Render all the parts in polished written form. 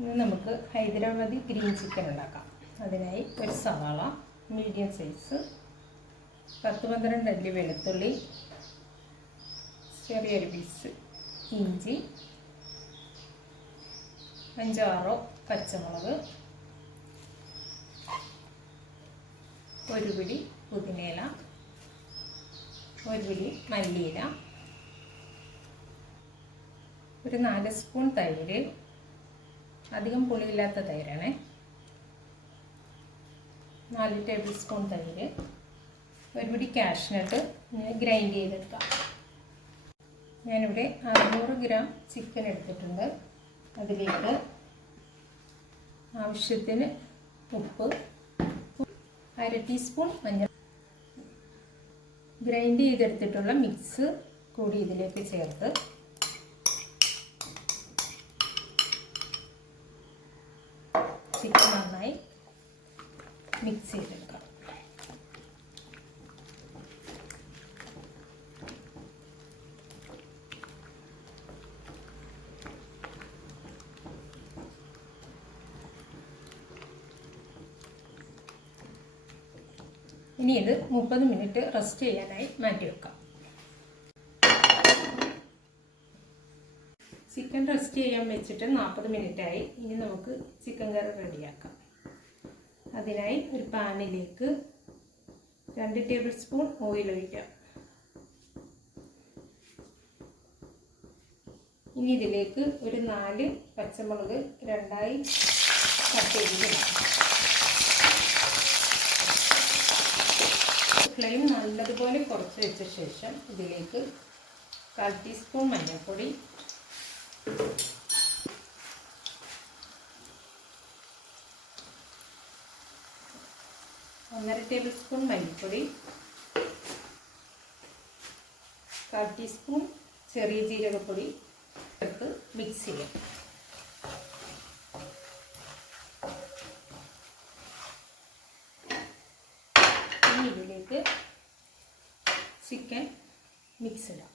ഇന്ന് നമുക്ക് Hyderabadi green chicken ഉണ്ടാക്കാം. അതിനായി ഒരു സവാള മീഡിയം സൈസ്, 10-12 അല്ലി വെളുത്തുള്ളി, ചെറിയൊരു പീസ് ഇഞ്ചി, 5-6 പച്ചമുളക്, ഒരു പിടി പുതിനയില, ഒരു പിടി മല്ലിയില, ഒരു 4 സ്പൂൺ തൈര്, അധികം പുളിയില്ലാത്ത തൈരാണ്, 4 ടേബിൾ സ്പൂൺ തൈര്, ഒരു പിടി കാഷ്നട്ട് ഗ്രൈൻഡ് ചെയ്തെടുക്കാം. ഞാനിവിടെ 600 ഗ്രാം ചിക്കൻ എടുത്തിട്ടുണ്ട്. അതിലേക്ക് ആവശ്യത്തിന് ഉപ്പ്, 1/2 ടീസ്പൂൺ മഞ്ഞൾ, ഗ്രൈൻഡ് ചെയ്തെടുത്തിട്ടുള്ള മിക്സ് കൂടി ഇതിലേക്ക് ചേർത്ത് ചിക്കൻ നന്നായി മിക്സ് ചെയ്തെടുക്കാം. ഇനി ഇത് 30 മിനിറ്റ് റെസ്റ്റ് ചെയ്യാനായി മാറ്റി വെക്കാം. ചിക്കൻ റെസ്റ്റ് ചെയ്യാൻ വെച്ചിട്ട് 40 മിനിറ്റായി. ഇനി നമുക്ക് ചിക്കൻ കറി റെഡിയാക്കാം. അതിനായി ഒരു പാനിലേക്ക് 2 ടേബിൾ സ്പൂൺ ഓയിൽ ഒഴിക്കാം. ഇനി ഇതിലേക്ക് ഒരു 4 പച്ചമുളക് 2ആയി കട്ട് ചെയ്തിടാം. ഫ്ലെയിം നല്ലതുപോലെ കുറച്ച് വെച്ച ശേഷം ഇതിലേക്ക് 1/4 ടീസ്പൂൺ മഞ്ഞൾപ്പൊടി, 1/2 ടേബിൾ സ്പൂൺ മല്ലിപ്പൊടി, 1/4 ടീസ്പൂൺ ചെറിയ ജീരകപ്പൊടി ചേർത്ത് മിക്സ് ചെയ്യാം. ഇനി ഇതിലേക്ക് ചിക്കൻ മിക്സ് ഇടാം.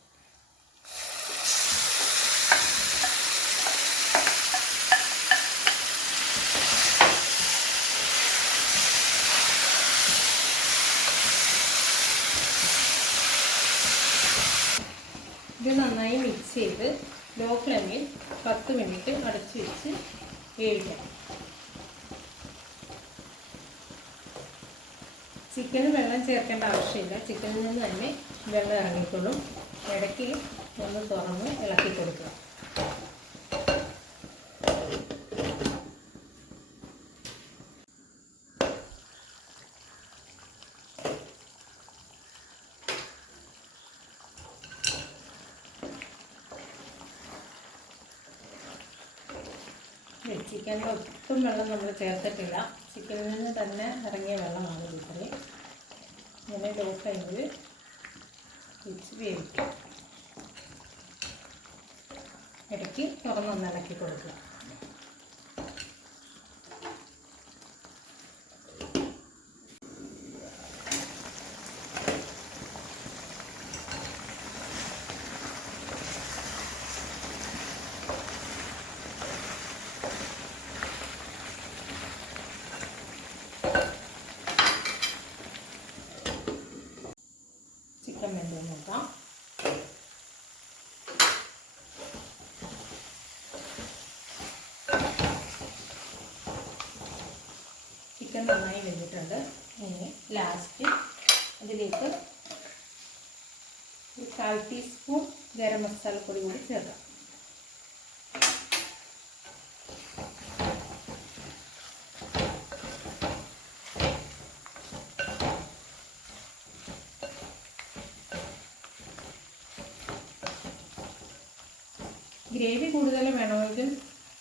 ഇത് നന്നായി മിക്സ് ചെയ്ത് ലോ ഫ്ലെയിമിൽ 10 മിനിറ്റ് അടച്ചു വെച്ച് വേവിക്കണം. ചിക്കന് വെള്ളം ചേർക്കേണ്ട ആവശ്യമില്ല. ചിക്കനിൽ നിന്ന് തന്നെ വെള്ളം ഇറങ്ങിക്കൊള്ളും. ഇടയ്ക്ക് ഒന്ന് തുറന്ന് ഇളക്കി കൊടുക്കുക. ചിക്കനിൽ ഒട്ടും വെള്ളം നമ്മൾ ചേർത്തിട്ടില്ല. ചിക്കനിൽ നിന്ന് തന്നെ ഇറങ്ങിയ വെള്ളമാണ് ഇതിൽ. ഇങ്ങനെ ലോ ഫ്ലെയിമിൽ വെച്ച് വേവിക്കുക. ഇടയ്ക്ക് തുറന്നൊന്ന് ഇളക്കി കൊടുക്കുക. ചിക്കൻ വെന്ത് നോക്കാം. ചിക്കൻ നന്നായി വെന്തിട്ടുണ്ട്. ഇനി ലാസ്റ്റ് അതിലേക്ക് ഒരു 1/4 ടീസ്പൂൺ ഗരം മസാലപ്പൊടി കൂടി ചേർക്കാം. ഗ്രേവി കൂടുതൽ വേണമെങ്കിൽ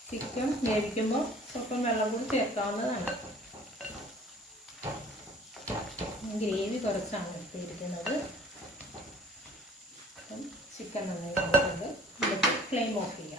ചിക്കൻ വേവിക്കുമ്പോൾ സ്വല്പം വെള്ളം കൂടി ചേർക്കാവുന്നതാണ്. ഗ്രേവി കുറച്ചാണ് എടുത്തിരിക്കുന്നത്. ചിക്കൻ നന്നായി നമുക്ക് ഫ്ലെയിം ഓഫ് ചെയ്യാം.